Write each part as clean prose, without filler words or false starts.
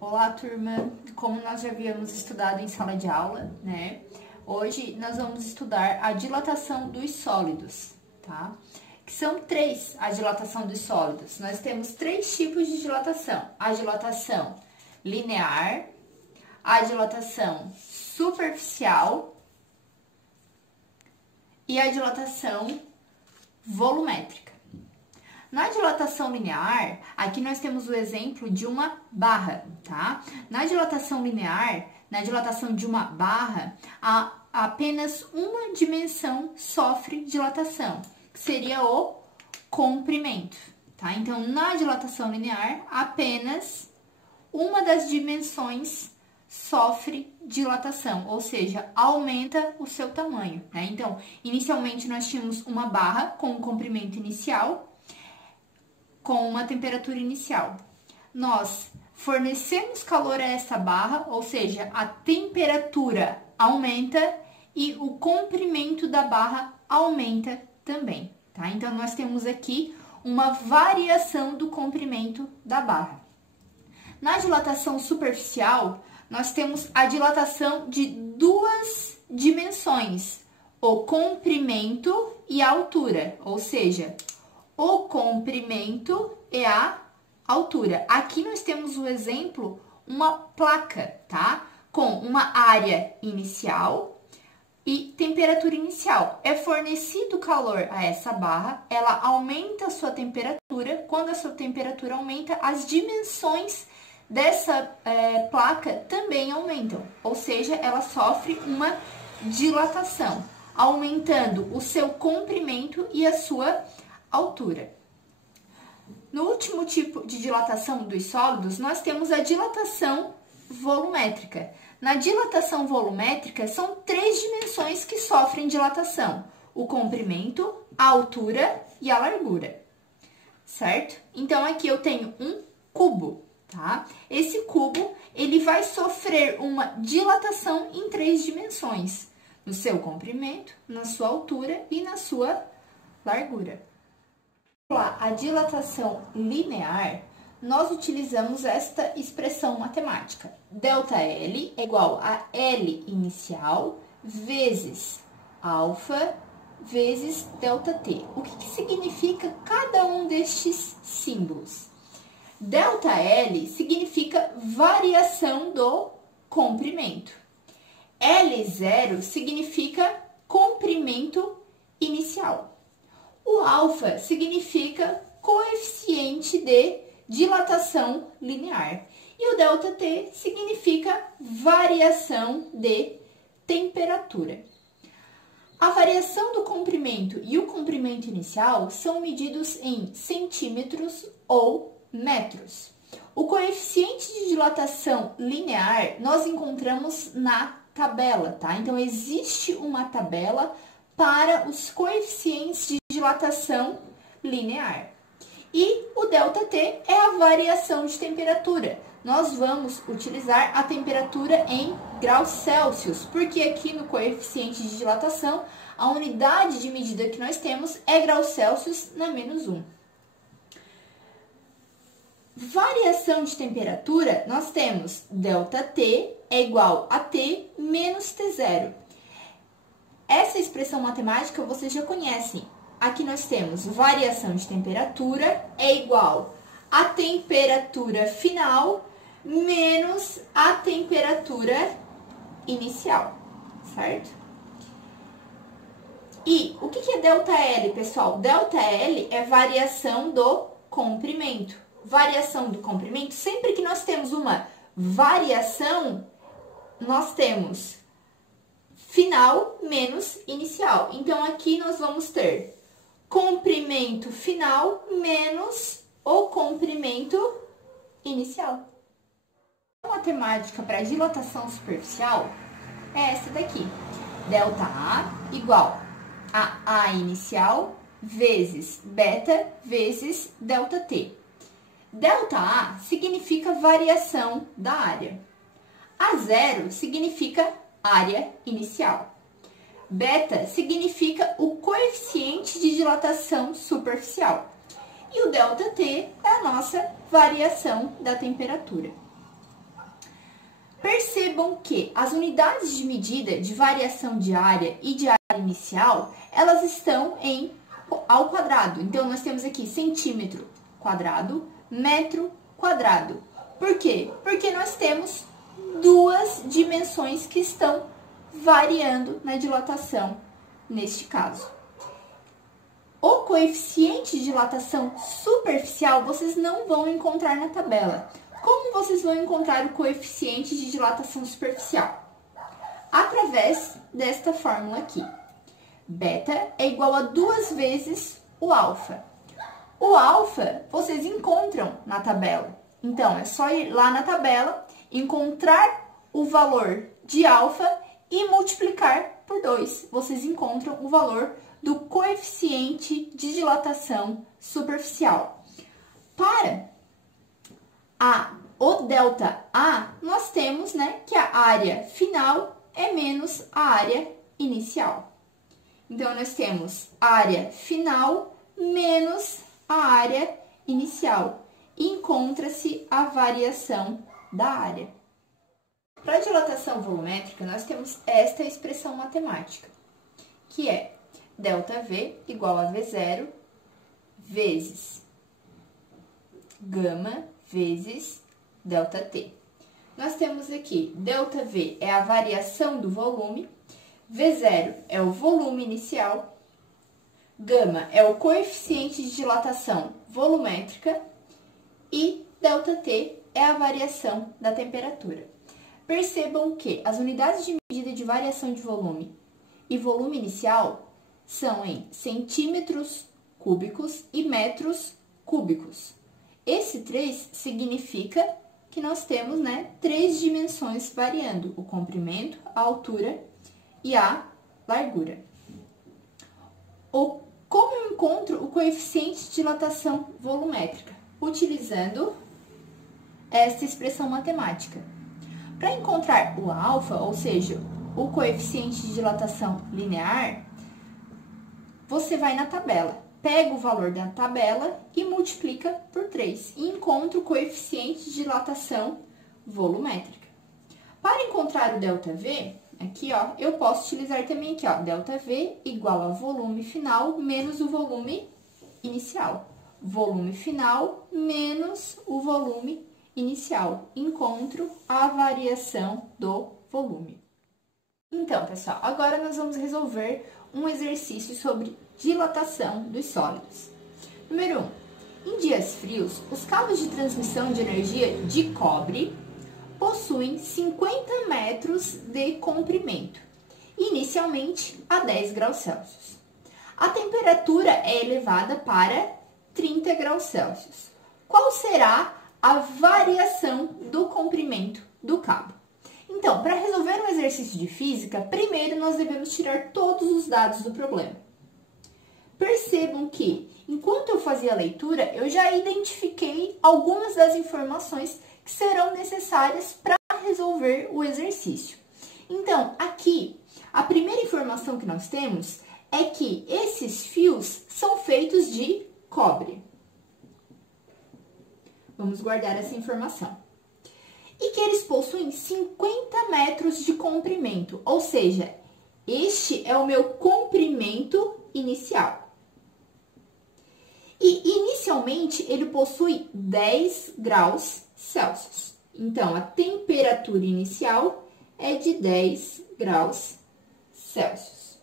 Olá, turma! Como nós já havíamos estudado em sala de aula, né? Hoje nós vamos estudar a dilatação dos sólidos, tá? Que são três a dilatação dos sólidos. Nós temos três tipos de dilatação: a dilatação linear, a dilatação superficial e a dilatação volumétrica. Na dilatação linear, aqui nós temos o exemplo de uma barra, tá? Na dilatação linear, na dilatação de uma barra, apenas uma dimensão sofre dilatação, que seria o comprimento, tá? Então, na dilatação linear, apenas uma das dimensões sofre dilatação, ou seja, aumenta o seu tamanho, né? Então, inicialmente nós tínhamos uma barra com um comprimento inicial, com uma temperatura inicial. Nós fornecemos calor a essa barra, ou seja, a temperatura aumenta e o comprimento da barra aumenta também, tá? Então, nós temos aqui uma variação do comprimento da barra. Na dilatação superficial, nós temos a dilatação de duas dimensões, o comprimento e a altura, ou seja, o comprimento e a altura. Aqui nós temos o exemplo, uma placa, tá? Com uma área inicial e temperatura inicial. É fornecido calor a essa barra, ela aumenta a sua temperatura. Quando a sua temperatura aumenta, as dimensões dessa placa também aumentam. Ou seja, ela sofre uma dilatação, aumentando o seu comprimento e a sua altura. No último tipo de dilatação dos sólidos, nós temos a dilatação volumétrica. Na dilatação volumétrica, são três dimensões que sofrem dilatação: o comprimento, a altura e a largura, certo? Então, aqui eu tenho um cubo, tá? Esse cubo, ele vai sofrer uma dilatação em três dimensões: no seu comprimento, na sua altura e na sua largura. A dilatação linear, nós utilizamos esta expressão matemática. ΔL é igual a L inicial vezes alfa vezes ΔT. O que significa cada um destes símbolos? ΔL significa variação do comprimento. L0 significa comprimento inicial. O alfa significa coeficiente de dilatação linear. E o ΔT significa variação de temperatura. A variação do comprimento e o comprimento inicial são medidos em centímetros ou metros. O coeficiente de dilatação linear nós encontramos na tabela, tá? Então, existe uma tabela para os coeficientes de dilatação linear. E o ΔT é a variação de temperatura. Nós vamos utilizar a temperatura em graus Celsius, porque aqui no coeficiente de dilatação, a unidade de medida que nós temos é graus Celsius na -1. Variação de temperatura, nós temos ΔT é igual a T menos T0. Essa expressão matemática vocês já conhecem. Aqui nós temos variação de temperatura é igual a temperatura final menos a temperatura inicial, certo? E o que é ΔL, pessoal? ΔL é variação do comprimento. Variação do comprimento, sempre que nós temos uma variação, nós temos final menos inicial. Então, aqui nós vamos ter comprimento final menos o comprimento inicial. A matemática para dilatação superficial é essa daqui. ΔA igual a A inicial vezes beta vezes ΔT. ΔA significa variação da área. A0 significa área inicial. Beta significa o coeficiente de dilatação superficial. E o ΔT é a nossa variação da temperatura. Percebam que as unidades de medida de variação de área e de área inicial, elas estão ao quadrado. Então, nós temos aqui centímetro quadrado, metro quadrado. Por quê? Porque nós temos duas dimensões que estão variando na dilatação, neste caso. O coeficiente de dilatação superficial vocês não vão encontrar na tabela. Como vocês vão encontrar o coeficiente de dilatação superficial? Através desta fórmula aqui. Beta é igual a 2 vezes o alfa. O alfa vocês encontram na tabela. Então, é só ir lá na tabela, encontrar o valor de alfa e multiplicar por 2. Vocês encontram o valor do coeficiente de dilatação superficial. Para o delta A, nós temos, que a área final é menos a área inicial. Então, nós temos a área final menos a área inicial. E encontra-se a variação da área. Para a dilatação volumétrica, nós temos esta expressão matemática, que é ΔV igual a V0 vezes gama vezes ΔT. Nós temos aqui, ΔV é a variação do volume, V0 é o volume inicial, gama é o coeficiente de dilatação volumétrica e ΔT é a variação da temperatura. Percebam que as unidades de medida de variação de volume e volume inicial são em centímetros cúbicos e metros cúbicos. Esse 3 significa que nós temos, 3 dimensões variando: o comprimento, a altura e a largura. Como eu encontro o coeficiente de dilatação volumétrica? Utilizando esta expressão matemática. Para encontrar o alfa, ou seja, o coeficiente de dilatação linear, você vai na tabela, pega o valor da tabela e multiplica por 3 e encontra o coeficiente de dilatação volumétrica. Para encontrar o ΔV, aqui, eu posso utilizar também aqui, ΔV igual a volume final menos o volume inicial. Volume final menos o volume inicial. Encontro a variação do volume. Então, pessoal, agora nós vamos resolver um exercício sobre dilatação dos sólidos. Número 1. Em dias frios, os cabos de transmissão de energia de cobre possuem 50 metros de comprimento, inicialmente a 10 graus Celsius. A temperatura é elevada para 30 graus Celsius. Qual será a variação do comprimento do cabo? Então, para resolver um exercício de física, primeiro nós devemos tirar todos os dados do problema. Percebam que, enquanto eu fazia a leitura, eu já identifiquei algumas das informações que serão necessárias para resolver o exercício. Então, aqui, a primeira informação que nós temos é que esses fios são feitos de cobre. Vamos guardar essa informação. E que eles possuem 50 metros de comprimento, ou seja, este é o meu comprimento inicial. E inicialmente ele possui 10 graus Celsius. Então, a temperatura inicial é de 10 graus Celsius.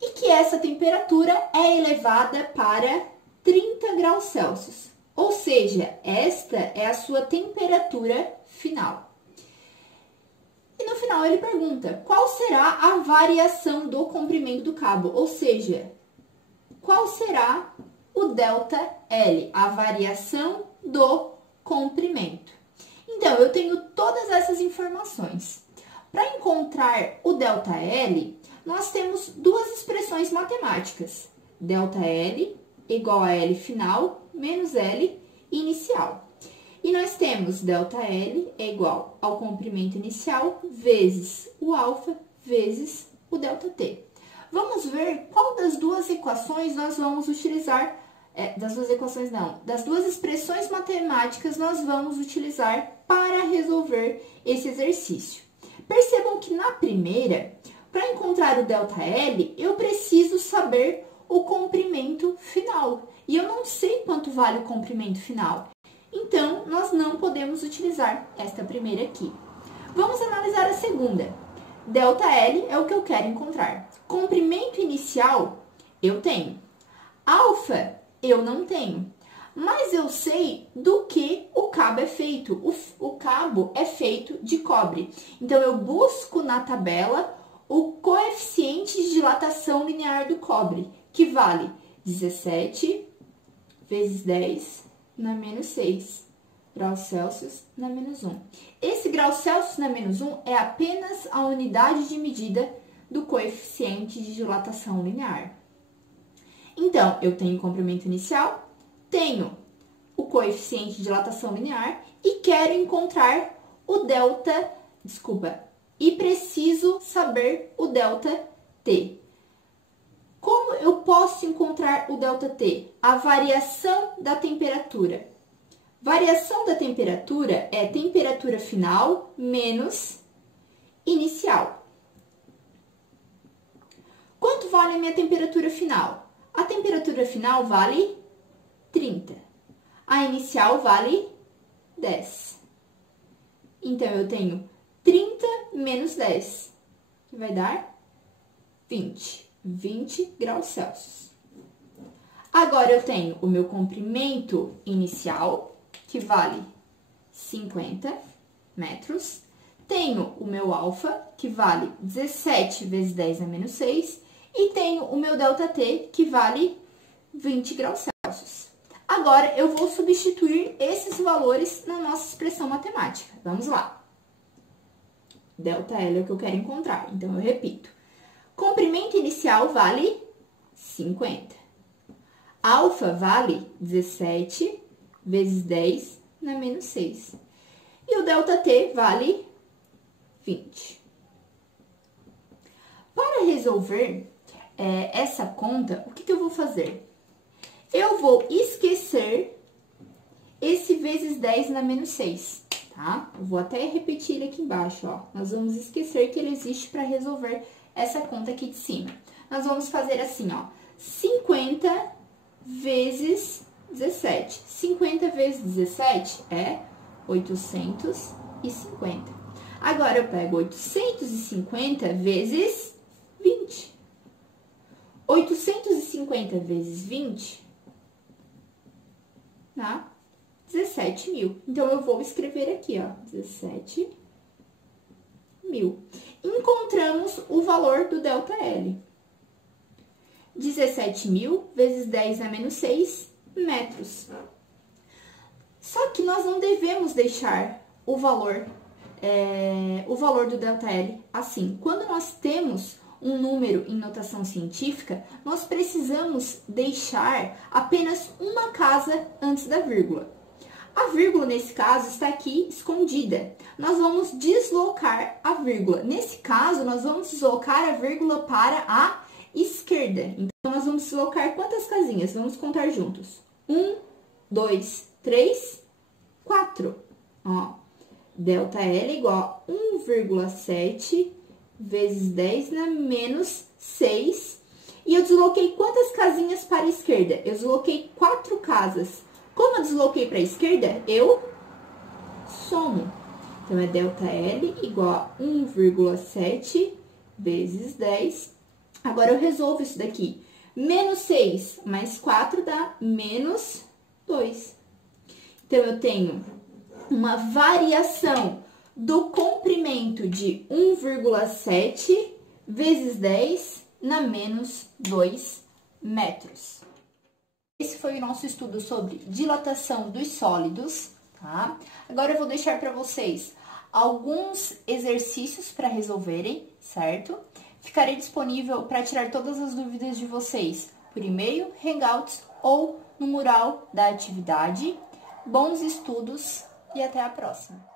E que essa temperatura é elevada para 30 graus Celsius. Ou seja, esta é a sua temperatura final. E no final ele pergunta, qual será a variação do comprimento do cabo? Ou seja, qual será o ΔL, a variação do comprimento? Então, eu tenho todas essas informações. Para encontrar o ΔL, nós temos duas expressões matemáticas. ΔL igual a L final menos L inicial. E nós temos ΔL é igual ao comprimento inicial vezes o alfa vezes o ΔT. Vamos ver qual das duas equações nós vamos utilizar das duas equações não, das duas expressões matemáticas nós vamos utilizar para resolver esse exercício. Percebam que na primeira, para encontrar o ΔL, eu preciso saber o comprimento final. E eu não sei quanto vale o comprimento final. Então, nós não podemos utilizar esta primeira aqui. Vamos analisar a segunda. ΔL é o que eu quero encontrar. Comprimento inicial, eu tenho. Alfa, eu não tenho. Mas eu sei do que o cabo é feito. O cabo é feito de cobre. Então, eu busco na tabela o coeficiente de dilatação linear do cobre, que vale 17 vezes 10 na menos 6 graus Celsius na menos 1. Esse grau Celsius na menos 1 é apenas a unidade de medida do coeficiente de dilatação linear. Então, eu tenho o comprimento inicial, tenho o coeficiente de dilatação linear e quero encontrar o e preciso saber o ΔT. Como eu posso encontrar o ΔT? A variação da temperatura. Variação da temperatura é temperatura final menos inicial. Quanto vale a minha temperatura final? A temperatura final vale 30. A inicial vale 10. Então, eu tenho 30 menos 10, que vai dar 20. 20 graus Celsius. Agora, eu tenho o meu comprimento inicial, que vale 50 metros. Tenho o meu alfa, que vale 17 vezes 10 a menos 6. E tenho o meu ΔT, que vale 20 graus Celsius. Agora, eu vou substituir esses valores na nossa expressão matemática. Vamos lá. ΔL é o que eu quero encontrar, então eu repito. Comprimento inicial vale 50. Alfa vale 17 vezes 10 na menos 6. E o ΔT vale 20. Para resolver essa conta, o que eu vou fazer? Eu vou esquecer esse vezes 10 na menos 6, tá? Eu vou até repetir ele aqui embaixo, ó. Nós vamos esquecer que ele existe para resolver essa conta aqui de cima. Nós vamos fazer assim, ó. 50 vezes 17. 50 vezes 17 é 850. Agora, eu pego 850 vezes 20. 850 vezes 20 dá 17 mil. Então, eu vou escrever aqui, ó, 17 mil. Encontramos o valor do ΔL. 17 mil vezes 10 a menos 6 metros. Só que nós não devemos deixar o valor do ΔL assim. Quando nós temos um número em notação científica, nós precisamos deixar apenas uma casa antes da vírgula. A vírgula, nesse caso, está aqui escondida. Nós vamos deslocar a vírgula. Nesse caso, nós vamos deslocar a vírgula para a esquerda. Então, nós vamos deslocar quantas casinhas? Vamos contar juntos. 1, 2, 3, 4. Ó, ΔL igual a 1,7 vezes 10 na menos 6. E eu desloquei quantas casinhas para a esquerda? Eu desloquei 4 casas. Como eu desloquei para a esquerda, eu somo. Então, é ΔL igual a 1,7 vezes 10. Agora, eu resolvo isso daqui. Menos 6 mais 4 dá menos 2. Então, eu tenho uma variação do comprimento de 1,7 vezes 10 na menos 2 metros. Esse foi o nosso estudo sobre dilatação dos sólidos, tá? Agora eu vou deixar para vocês alguns exercícios para resolverem, certo? Ficarei disponível para tirar todas as dúvidas de vocês por e-mail, Hangouts ou no mural da atividade. Bons estudos e até a próxima!